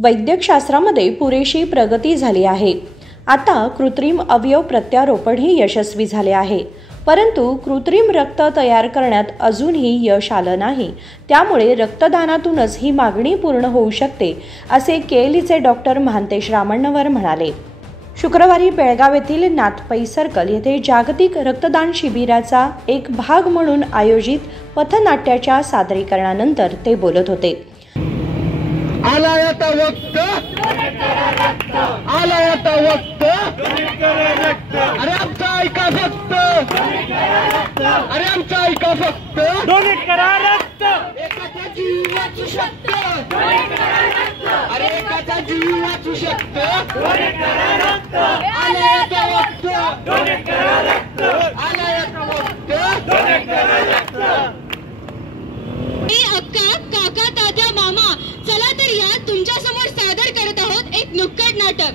वैद्यकशास्त्रामध्ये पुरेशी प्रगती झाली आहे। आता कृत्रिम अवयव प्रत्यारोपणही यशस्वी झाले आहे, परंतु कृत्रिम रक्त तयार करण्यात अजूनही यश आलं नाही। त्यामुळे रक्तदानातूनच ही मागणी पूर्ण होऊ शकते, असे केएलईचे डॉक्टर महांतेश रामण्णवर म्हणाले। शुक्रवारी बेळगाव येथील नाथपै सर्कल येथे जागतिक रक्तदान शिबिराचा एक भाग म्हणून आयोजित पथनाट्याच्या सादरीकरणानंतर ते बोलत होते। आलाय आता वक्त, आलाय आता वक्त, अरे आमचा ऐका फक्त, अरे आमचा ऐका फक्त, डोनेट करा रक्त, एकाचा जीव वाचू शकतो, अरे एकाचा जीव वाचू शकतो, आलाय आता वक्त, आलाय आता वक्त, अक्का, काका, तात्या, मामा, चला तर या तुमच्या समोर सादर करत आहोत एक नुक्कड नाटक।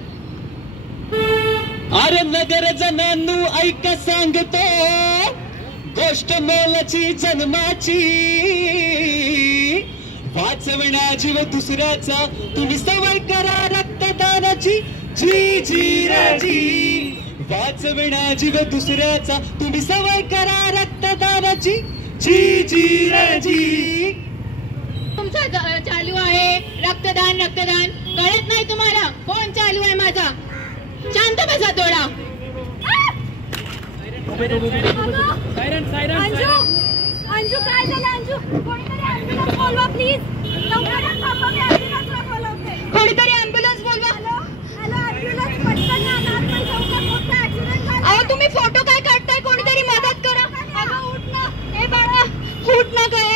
अरे नगर जनांनू ऐका सांगतो, गोष्ट मोलाची जन्माची, वाचवण्या जीव दुसऱ्याचा तुम्ही सवय करा रक्तदानाची, जी जी राजी, वाचवण्या जीव दुसऱ्याचा तुम्ही सवय करा रक्तदानाची, जी जी राजी। तुमचं चालू आहे रक्तदान, रक्तदान कळत नाही तुम्हाला कोण चालू आहे माझा? शांत बसा थोडा। अंजू काय झालं? अंजू कोणीतरी ॲम्ब्युलन्स बोलवा प्लीज, कोणीतरी ॲम्ब्युलन्स बोलवा। हॅलो ॲम्ब्युलन्स, पटकन या, नाथपै चौकात मोठा ॲक्सिडेंट झाला। अहो तुम्ही फोटो काय काढताय? कोणीतरी मदत करा। अगं उठ ना, हे बाळा उठ ना गं,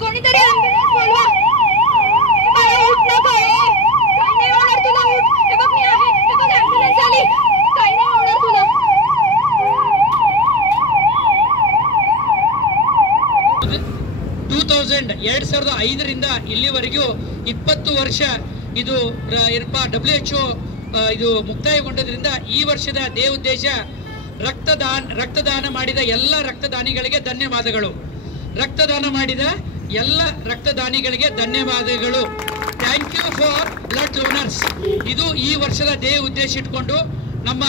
कोणीतरी ॲम्ब्युलन्स बोलवा। बाळा उठ ना गं, काही नाही होणार तुला, उठ, हे बघ मी आहे, हे बघ ॲम्ब्युलन्स आली, काही नाही होणार तुला। 2005ರಿಂದ ಇಲ್ಲಿವರೆಗೂ 20 ವರ್ಷ ಇದು WHO ಇದು ಮುಕ್ತಾಯಗೊಂಡದ್ರಿಂದ ಈ ವರ್ಷದ ಉದ್ದೇಶ ರಕ್ತದಾನ ಮಾಡಿದ ಎಲ್ಲ ರಕ್ತದಾನಿಗಳಿಗೆ ಧನ್ಯವಾದಗಳು, ರಕ್ತದಾನ ಮಾಡಿದ ಎಲ್ಲ ರಕ್ತದಾನಿಗಳಿಗೆ ಧನ್ಯವಾದಗಳು, thank you for blood donors. ಇದು ಈ ವರ್ಷದ ಉದ್ದೇಶ ಇಟ್ಕೊಂಡು ನಮ್ಮ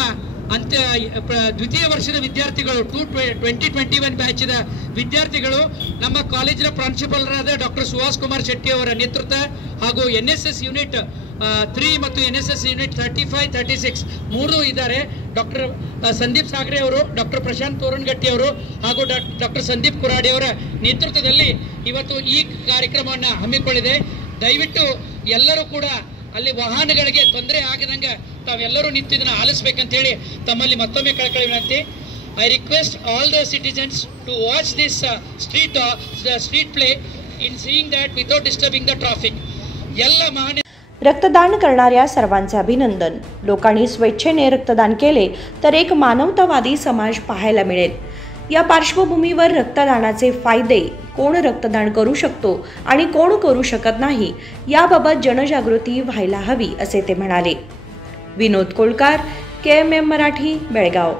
ದ್ವಿತೀಯ ವರ್ಷದ ವಿದ್ಯಾರ್ಥಿಗಳು 2021 ಬ್ಯಾಚಿನ ವಿದ್ಯಾರ್ಥಿಗಳು ನಮ್ಮ ಕಾಲೇಜಿನ ಪ್ರಾಂಶುಪಾಲರಾದ ಡಾಕ್ಟರ್ ಸುಹಾಸ್ ಕುಮಾರ್ ಶೆಟ್ಟಿ ಅವರ ನೇತೃತ್ವ ಹಾಗೂ NSS ಯೂನಿಟ್ 3 ಮತ್ತು NSS ಯೂನಿಟ್ 35, 36 ಮೂರು ಇದ್ದಾರೆ। ಡಾಕ್ಟರ್ ಸಂದೀಪ್ ಸಾಗರೆ ಅವರು, ಡಾಕ್ಟರ್ ಪ್ರಶಾಂತ್ ತೋರಣಗಟ್ಟಿ ಅವರು ಹಾಗೂ ಡಾಕ್ಟರ್ ಸಂದೀಪ್ ಕುರಾಡಿ ಅವರ ನೇತೃತ್ವದಲ್ಲಿ ಇವತ್ತು ಈ ಕಾರ್ಯಕ್ರಮವನ್ನು ಹಮ್ಮಿಕೊಂಡಿದೆ। ದಯವಿಟ್ಟು ಎಲ್ಲರೂ ಕೂಡ ಅಲ್ಲಿ ವಾಹನಗಳಿಗೆ ತೊಂದರೆ ಆಗದಂಗೆ ತಾವೆಲ್ಲರೂ ನಿಂತು ಇದನ್ನು ಆಲಿಸಬೇಕಂತ ಹೇಳಿ ತಮ್ಮಲ್ಲಿ ಮತ್ತೊಮ್ಮೆ ಕಳಕಳಿ ವಿನಂತಿ। I request all the citizens to watch this street play in seeing that without disturbing the traffic. ಎಲ್ಲ ಮಹಾन रक्तदान करणाऱ्या सर्वांचे अभिनंदन। लोकांनी स्वेच्छेने रक्तदान केले तर एक मानवतावादी समाज पाहायला मिळेल। या पार्श्वभूमीवर रक्तदानाचे फायदे, कोण रक्तदान करू शकतो आणि कोण करू शकत नाही याबाबत जनजागृती व्हायला हवी, असे ते म्हणाले। विनोद कोळकार, KMM मराठी, बेळगाव।